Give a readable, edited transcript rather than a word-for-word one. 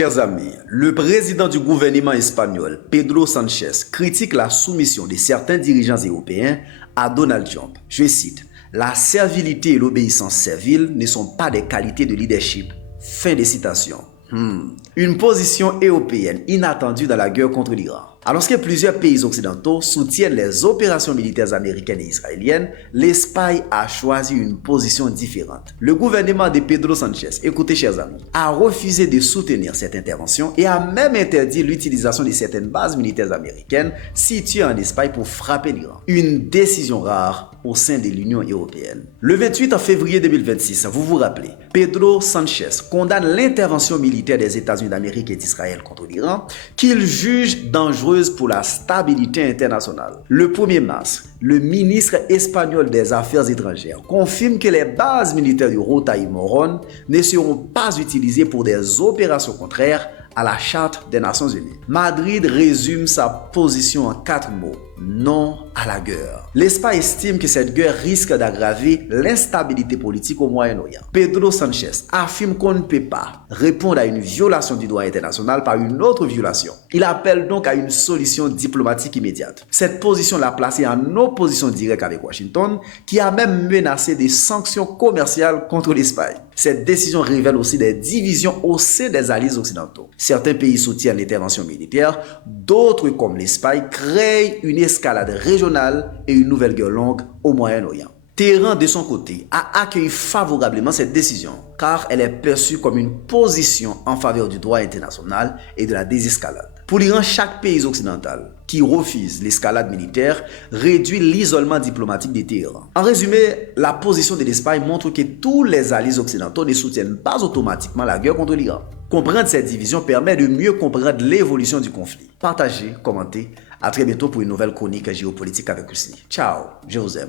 Chers amis, le président du gouvernement espagnol, Pedro Sánchez, critique la soumission de certains dirigeants européens à Donald Trump. Je cite, « La servilité et l'obéissance servile ne sont pas des qualités de leadership. » Fin de citation. Une position européenne inattendue dans la guerre contre l'Iran. Alors que plusieurs pays occidentaux soutiennent les opérations militaires américaines et israéliennes, l'Espagne a choisi une position différente. Le gouvernement de Pedro Sánchez, écoutez chers amis, a refusé de soutenir cette intervention et a même interdit l'utilisation de certaines bases militaires américaines situées en Espagne pour frapper l'Iran. Une décision rare au sein de l'Union européenne. Le 28 février 2026, vous vous rappelez, Pedro Sánchez condamne l'intervention militaire des États-Unis d'Amérique et d'Israël contre l'Iran, qu'il juge dangereuse pour la stabilité internationale. Le 1er mars, le ministre espagnol des Affaires étrangères confirme que les bases militaires de Rota y Morón ne seront pas utilisées pour des opérations contraires à la Charte des Nations Unies. Madrid résume sa position en 4 mots. Non à la guerre. L'Espagne estime que cette guerre risque d'aggraver l'instabilité politique au Moyen-Orient. Pedro Sánchez affirme qu'on ne peut pas répondre à une violation du droit international par une autre violation. Il appelle donc à une solution diplomatique immédiate. Cette position l'a placé en opposition directe avec Washington, qui a même menacé des sanctions commerciales contre l'Espagne. Cette décision révèle aussi des divisions au sein des alliés occidentaux. Certains pays soutiennent l'intervention militaire, d'autres comme l'Espagne créent une escalade régionale et une nouvelle guerre longue au Moyen-Orient. Téhéran, de son côté, a accueilli favorablement cette décision, car elle est perçue comme une position en faveur du droit international et de la désescalade. Pour l'Iran, chaque pays occidental qui refuse l'escalade militaire réduit l'isolement diplomatique de Téhéran. En résumé, la position de l'Espagne montre que tous les alliés occidentaux ne soutiennent pas automatiquement la guerre contre l'Iran. Comprendre cette division permet de mieux comprendre l'évolution du conflit. Partagez, commentez. À très bientôt pour une nouvelle chronique géopolitique avec Husni. Ciao, je vous aime.